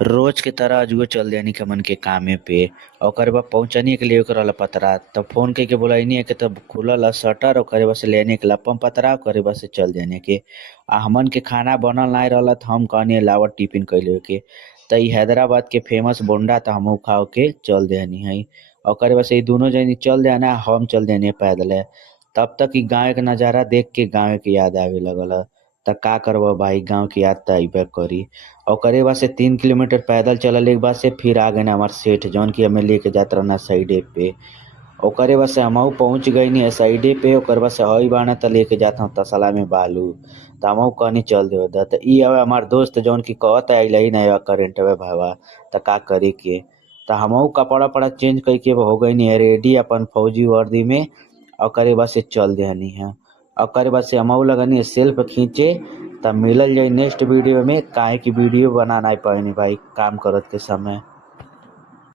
रोज के तरह अजुओ चल देनी हमन के कामे पे। ओकर बाद पहुंचनी के लिए ओकरा ला पतरा तब फोन करके बोलैनी के तब खुलल शटर ओकरे बस लेने के ला पम पतरा करे बस चल देने के। आ हमन के खाना बनल नहीं रहल त हम कहनी लावा टिफिन कैले के। त ई हैदराबाद के फेमस बोंडा त हमहू खाओ के चल देनी है। ओकरे बस ई दोनों जनी चल देना हम चल देने पैदल। तब तक ई गाँव के नजारा देख के गाँव के याद आवे लगल। त का करबा भाई गाँव की याद त अइबे करी। ओकरे बाद से 3 किलोमीटर पैदल चलले के बाद से फिर आ गए हमार सेठ जौन की हमें लेके जात रहना साइडे पे। ओकरे बाद से हमहू पहुँच गईनी साइडे पे। ओकर बाद से हई बाना त लेके जात हूँ तसला में बालू। त हमहू कहनी चल देव त ई हवे हमार दोस्त जौन की कहत अइलही ना करेंटवे भावा त का करे के। त हमहू कपड़ा वपड़ा चेंज करके हो गईनी रेडी अपन फौजी वर्दी में। ओकरे बाद से चल देहनी है। ओकरे बाद से हमहू लगनी सेल्फ खींचे। तब मिलल जाई नेक्स्ट वीडियो में काहे की वीडियो बना नहीं पाएनी भाई काम करत के समय।